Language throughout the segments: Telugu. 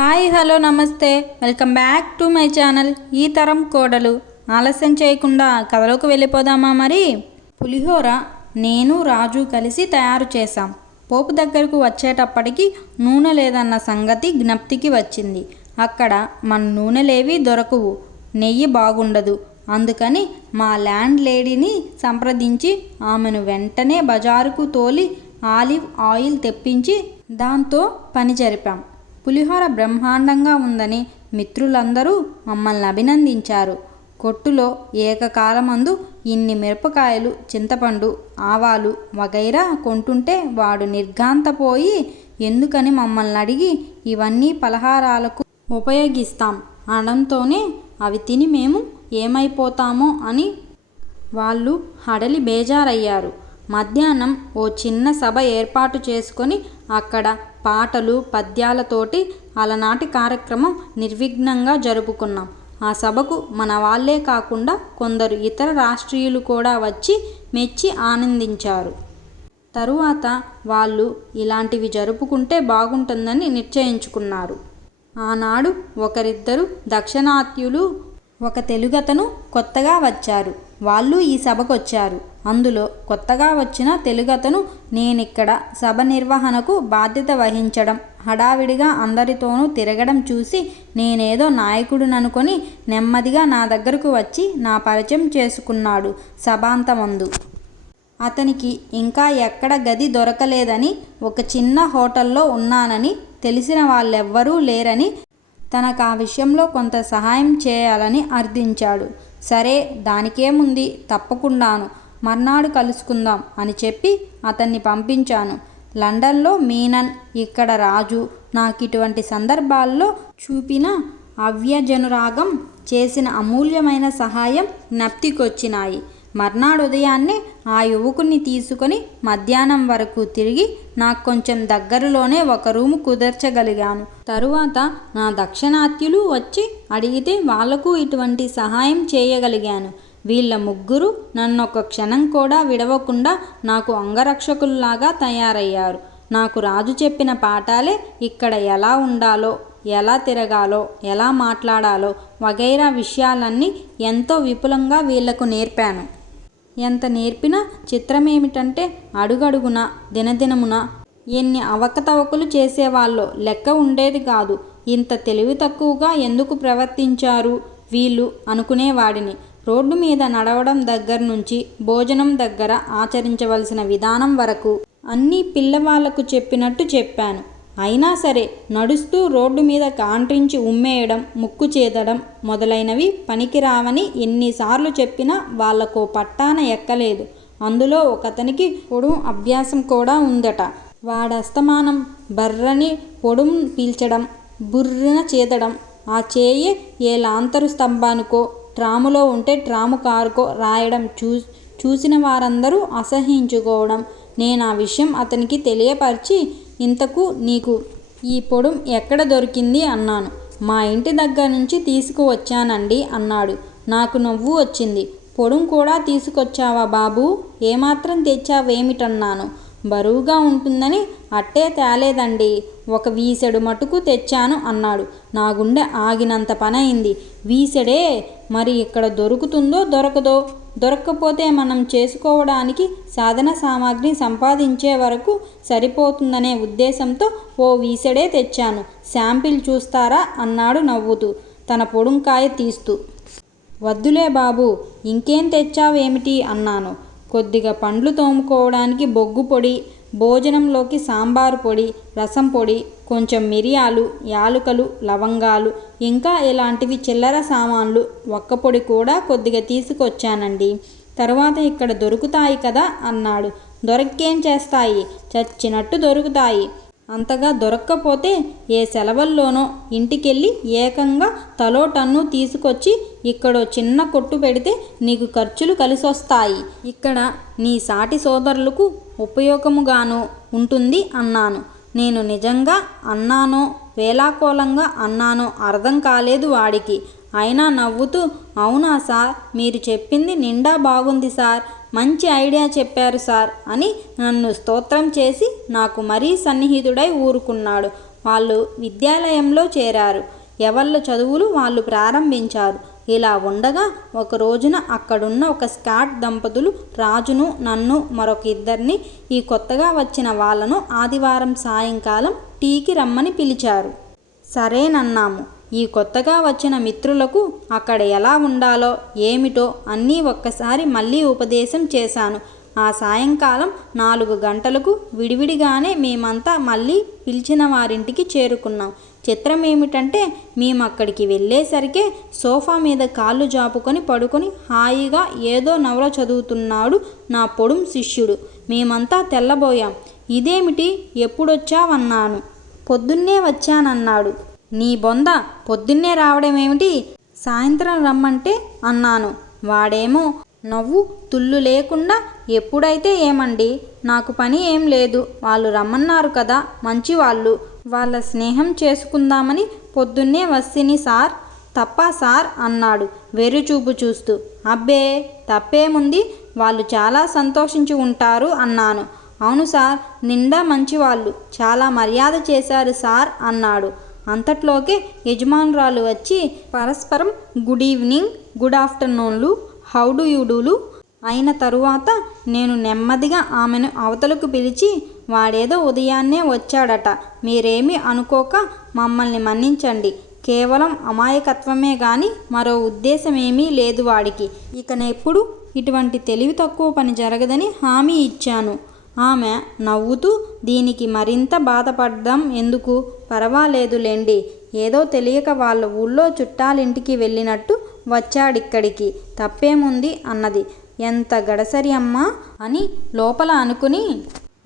హాయ్ హలో నమస్తే. Welcome back to my channel ఈ తరం కోడలు. ఆలస్యం చేయకుండా కథలోకి వెళ్ళిపోదామా మరి? పులిహోర నేను రాజు కలిసి తయారు చేశాం. పోపు దగ్గరకు వచ్చేటప్పటికి నూనె లేదన్న సంగతి జ్ఞప్తికి వచ్చింది. అక్కడ మన నూనెలేవి దొరకవు. నెయ్యి బాగుండదు. అందుకని మా ల్యాండ్ లేడీని సంప్రదించి ఆమెను వెంటనే బజారుకు తోలి ఆలివ్ ఆయిల్ తెప్పించి దాంతో పని జరిపాం. పులిహోర బ్రహ్మాండంగా ఉందని మిత్రులందరూ మమ్మల్ని అభినందించారు. కొట్టులో ఏకకాలమందు ఇన్ని మిరపకాయలు చింతపండు ఆవాలు వగైరా కొంటుంటే వాడు నిర్ఘాంతపోయి ఎందుకని మమ్మల్ని అడిగి ఇవన్నీ పలహారాలకు ఉపయోగిస్తాం. అనడంతోనే అవి తిని మేము ఏమైపోతామో అని వాళ్ళు హడలి బేజారయ్యారు. మధ్యాహ్నం ఓ చిన్న సభ ఏర్పాటు చేసుకొని అక్కడ పాటలు పద్యాలతోటి అలనాటి కార్యక్రమం నిర్విఘ్నంగా జరుపుకున్నాం. ఆ సభకు మన వాళ్ళే కాకుండా కొందరు ఇతర రాష్ట్రీయులు కూడా వచ్చి మెచ్చి ఆనందించారు. తరువాత వాళ్ళు ఇలాంటివి జరుపుకుంటే బాగుంటుందని నిశ్చయించుకున్నారు. ఆనాడు ఒకరిద్దరు దక్షిణాత్యులు ఒక తెలుగతను కొత్తగా వచ్చారు. వాళ్ళు ఈ సభకొచ్చారు. అందులో కొత్తగా వచ్చిన తెలుగతను నేనిక్కడ సభ నిర్వహణకు బాధ్యత వహించడం హడావిడిగా అందరితోనూ తిరగడం చూసి నేనేదో నాయకుడుననుకొని నెమ్మదిగా నా దగ్గరకు వచ్చి నా పరిచయం చేసుకున్నాడు సభాంతమందు. అతనికి ఇంకా ఎక్కడ గది దొరకలేదని ఒక చిన్న హోటల్లో ఉన్నానని తెలిసిన వాళ్ళెవ్వరూ లేరని తనకు ఆ విషయంలో కొంత సహాయం చేయాలని అర్థించాడు. సరే దానికేముంది? తప్పకుండాను. మర్నాడు కలుసుకుందాం అని చెప్పి అతన్ని పంపించాను. లండన్లో మీనన్ ఇక్కడ రాజు నాకు ఇటువంటి సందర్భాల్లో చూపిన అవ్యజనురాగం చేసిన అమూల్యమైన సహాయం జ్ఞప్తికొచ్చినాయి. మర్నాడు ఉదయాన్నే ఆ యువకుని తీసుకొని మధ్యాహ్నం వరకు తిరిగి నాకు కొంచెం దగ్గరలోనే ఒక రూము కుదర్చగలిగాను. తరువాత నా దక్షిణాత్యులు వచ్చి అడిగితే వాళ్ళకు ఇటువంటి సహాయం చేయగలిగాను. వీళ్ళ ముగ్గురు నన్ను ఒక క్షణం కూడా విడవకుండా నాకు అంగరక్షకుల్లాగా తయారయ్యారు. నాకు రాజు చెప్పిన పాఠాలే ఇక్కడ ఎలా ఉండాలో ఎలా తిరగాలో ఎలా మాట్లాడాలో వగైరా విషయాలన్నీ ఎంతో విపులంగా వీళ్ళకు నేర్పాను. ఎంత నేర్పినా చిత్రమేమిటంటే అడుగడుగున దినదినమున. ఎన్ని అవకతవకలు చేసేవాళ్ళో లెక్క ఉండేది కాదు. ఇంత తెలివి తక్కువగా ఎందుకు ప్రవర్తించారు? వీళ్ళు అనుకునేవాడిని. రోడ్డు మీద నడవడం దగ్గర నుంచి భోజనం దగ్గర ఆచరించవలసిన విధానం వరకు అన్నీ పిల్లవాళ్ళకు చెప్పినట్టు చెప్పాను. అయినా సరే నడుస్తూ రోడ్డు మీద కాంట్రించి ఉమ్మేయడం ముక్కు చేదడం మొదలైనవి పనికిరావని ఎన్నిసార్లు చెప్పినా వాళ్ళకు పట్టాన ఎక్కలేదు. అందులో ఒకతనికి పొడుం అభ్యాసం కూడా ఉందట. వాడస్తమానం బర్రని పొడుం పీల్చడం బుర్రిన చేదడం ఆ చేయి ఏ లాంతరు స్తంభానికో ట్రాములో ఉంటే ట్రాము కారుకో రాయడం చూ చూసిన వారందరూ అసహించుకోవడం నేను ఆ విషయం అతనికి తెలియపరిచి ఇంతకు నీకు ఈ పొడుం ఎక్కడ దొరికింది అన్నాను. మా ఇంటి దగ్గర నుంచి తీసుకువచ్చానండి అన్నాడు. నాకు నవ్వు వచ్చింది. పొడుం కూడా తీసుకొచ్చావా బాబు? ఏమాత్రం తెచ్చావేమిటన్నాను. బరువుగా ఉంటుందని అట్టే తేలేదండి. ఒక వీసెడు మటుకు తెచ్చాను అన్నాడు. నా గుండె ఆగినంత పనయింది వీసెడే మరి ఇక్కడ దొరుకుతుందో దొరకదో దొరక్కపోతే మనం చేసుకోవడానికి సాధన సామాగ్రి సంపాదించే వరకు సరిపోతుందనే ఉద్దేశంతో ఓ వీసెడే తెచ్చాను. శాంపిల్ చూస్తారా అన్నాడు నవ్వుతూ తన పొడుంకాయ తీస్తూ. వద్దులే బాబు ఇంకేం తెచ్చావేమిటి అన్నాను. కొద్దిగా పండ్లు తోముకోవడానికి బొగ్గు పొడి భోజనంలోకి సాంబార్ పొడి రసం పొడి కొంచెం మిరియాలు యాలుకలు లవంగాలు ఇంకా ఇలాంటివి చిల్లర సామాన్లు ఒక్క పొడి కూడా కొద్దిగా తీసుకొచ్చానండి. తర్వాత ఇక్కడ దొరుకుతాయి కదా అన్నాడు. దొరక్కేం చేస్తాయి? చచ్చినట్టు దొరుకుతాయి. అంతగా దొరక్కపోతే ఏ సెలవుల్లోనో ఇంటికెళ్ళి ఏకంగా తలో టన్ను తీసుకొచ్చి ఇక్కడో చిన్న కొట్టు పెడితే నీకు ఖర్చులు కలిసొస్తాయి. ఇక్కడ నీ సాటి సోదరులకు ఉపయోగముగాను ఉంటుంది అన్నాను. నేను నిజంగా అన్నానో వేలాకోలంగా అన్నానో అర్థం కాలేదు వాడికి. అయినా నవ్వుతూ అవునా సార్ మీరు చెప్పింది నిండా బాగుంది సార్. మంచి ఐడియా చెప్పారు సార్ అని నన్ను స్తోత్రం చేసి నాకు మరీ సన్నిహితుడై ఊరుకున్నాడు. వాళ్ళు విద్యాలయంలో చేరారు. ఎవళ్ళ చదువులు వాళ్ళు ప్రారంభించారు. ఇలా ఉండగా ఒక రోజున అక్కడున్న ఒక స్కాట్ దంపతులు రాజును నన్ను మరొక ఇద్దరిని ఈ కొత్తగా వచ్చిన వాళ్ళను ఆదివారం సాయంకాలం టీకి రమ్మని పిలిచారు. సరేనన్నాము ఈ కొత్తగా వచ్చిన మిత్రులకు అక్కడ ఎలా ఉండాలో ఏమిటో అన్నీ ఒక్కసారి మళ్ళీ ఉపదేశం చేశాను. ఆ సాయంకాలం నాలుగు గంటలకు విడివిడిగానే మేమంతా మళ్ళీ పిలిచిన వారింటికి చేరుకున్నాం. చిత్రం ఏమిటంటే మేము అక్కడికి వెళ్ళేసరికే సోఫా మీద కాళ్ళు జాపుకొని పడుకొని హాయిగా ఏదో నవల చదువుతున్నాడు నా పొడుం శిష్యుడు. మేమంతా తెల్లబోయాం. ఇదేమిటి? ఎప్పుడొచ్చావన్నాను. పొద్దున్నే వచ్చానన్నాడు. నీ బొంద పొద్దున్నే రావడం ఏమిటి సాయంత్రం రమ్మంటే అన్నాను. వాడేమో నవ్వు తుల్లు లేకుండా ఎప్పుడైతే ఏమండి? నాకు పని ఏం లేదు. వాళ్ళు రమ్మన్నారు కదా మంచి వాళ్ళు వాళ్ళ స్నేహం చేసుకుందామని పొద్దున్నే వస్తిని సార్. తప్ప సార్ అన్నాడు వెరుచూపు చూస్తూ. అబ్బే తప్పేముంది? వాళ్ళు చాలా సంతోషించి ఉంటారు అన్నాను. అవును సార్ నిండా మంచివాళ్ళు. చాలా మర్యాద చేశారు సార్ అన్నాడు. అంతట్లోకే యజమానురాలు వచ్చి పరస్పరం గుడ్ ఈవినింగ్ గుడ్ ఆఫ్టర్నూన్లు హౌ డు యూ డూలు అయిన తరువాత నేను నెమ్మదిగా ఆమెను అవతలకు పిలిచి వాడేదో ఉదయాన్నే వచ్చాడట. మీరేమీ అనుకోక మమ్మల్ని మన్నించండి. కేవలం అమాయకత్వమే గాని మరో ఉద్దేశమేమీ లేదు వాడికి. ఇకనెప్పుడు ఇటువంటి తెలివి తక్కువ పని జరగదని హామీ ఇచ్చాను. ఆమె నవ్వుతూ దీనికి మరింత బాధపడ్డం ఎందుకు? పర్వాలేదులేండి. ఏదో తెలియక వాళ్ళ ఊళ్ళో చుట్టాలింటికి వెళ్ళినట్టు వచ్చాడిక్కడికి. తప్పేముంది? అన్నది. ఎంత గడసరి అమ్మా అని లోపల అనుకుని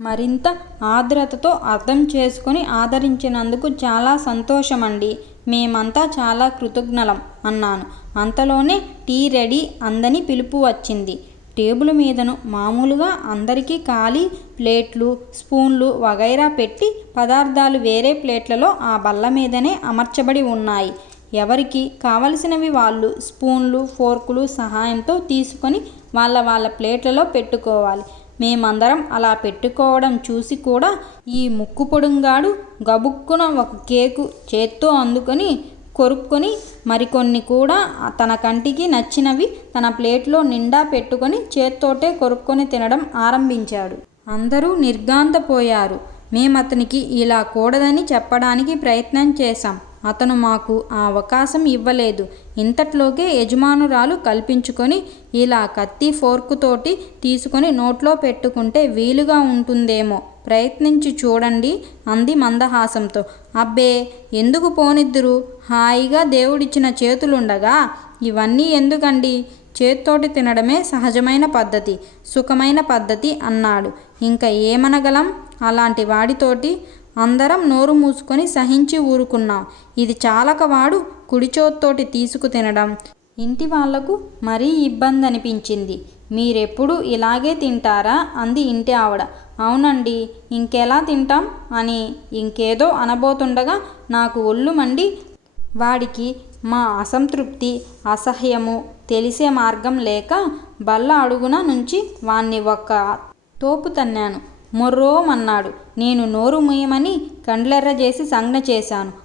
మరింత ఆర్ద్రతతో అర్థం చేసుకొని ఆదరించినందుకు చాలా సంతోషమండి. మేమంతా చాలా కృతజ్ఞలం అన్నాను. అంతలోనే టీ రెడీ అందని పిలుపు వచ్చింది. టేబుల్ మీదను మామూలుగా అందరికీ ఖాళీ ప్లేట్లు స్పూన్లు వగైరా పెట్టి పదార్థాలు వేరే ప్లేట్లలో ఆ బల్ల మీదనే అమర్చబడి ఉన్నాయి. ఎవరికి కావలసినవి వాళ్ళు స్పూన్లు ఫోర్కులు సహాయంతో తీసుకొని వాళ్ళ వాళ్ళ ప్లేట్లలో పెట్టుకోవాలి. మేమందరం అలా పెట్టుకోవడం చూసి కూడా ఈ ముక్కు పొడుంగాడు గబుక్కున ఒక కేకు చేత్తో అందుకొని కొరుక్కొని మరికొన్ని కూడా తన కంటికి నచ్చినవి తన ప్లేట్లో నిండా పెట్టుకొని చేత్తోటే కొరుక్కొని తినడం ఆరంభించాడు. అందరూ మేము అతనికి ఇలా కూడదని చెప్పడానికి ప్రయత్నం చేశాం. అతను మాకు ఆ అవకాశం ఇవ్వలేదు. ఇంతట్లోకే యజమానురాలు కల్పించుకొని ఇలా కత్తి ఫోర్కుతోటి తీసుకొని నోట్లో పెట్టుకుంటే వీలుగా ఉంటుందేమో. ప్రయత్నించి చూడండి అంది మందహాసంతో. అబ్బే ఎందుకు పోనిద్దురు? హాయిగా దేవుడిచ్చిన చేతులుండగా? ఇవన్నీ ఎందుకండి? చేత్తోటి తినడమే సహజమైన పద్ధతి సుఖమైన పద్ధతి అన్నాడు. ఇంకా ఏమనగలం? అలాంటి వాడితోటి అందరం నోరు మూసుకొని సహించి ఊరుకున్నాం. ఇది చాలక వాడు కుడిచోత్తోటి తీసుకు తినడం. ఇంటి వాళ్ళకు మరీ ఇబ్బంది అనిపించింది మీరెప్పుడు ఇలాగే తింటారా? అంది ఇంటి ఆవిడ. అవునండి ఇంకెలా తింటాం? అని ఇంకేదో అనబోతుండగా నాకు ఒళ్ళు మండి వాడికి మా అసంతృప్తి అసహ్యము తెలిసే మార్గం లేక బల్ల అడుగున నుంచి వాణ్ణి ఒక్క తోపు తన్నాను. మొర్రోమన్నాడు. నేను నోరు మూయమని కండ్లెర్ర చేసి సంజ్ఞ చేశాను.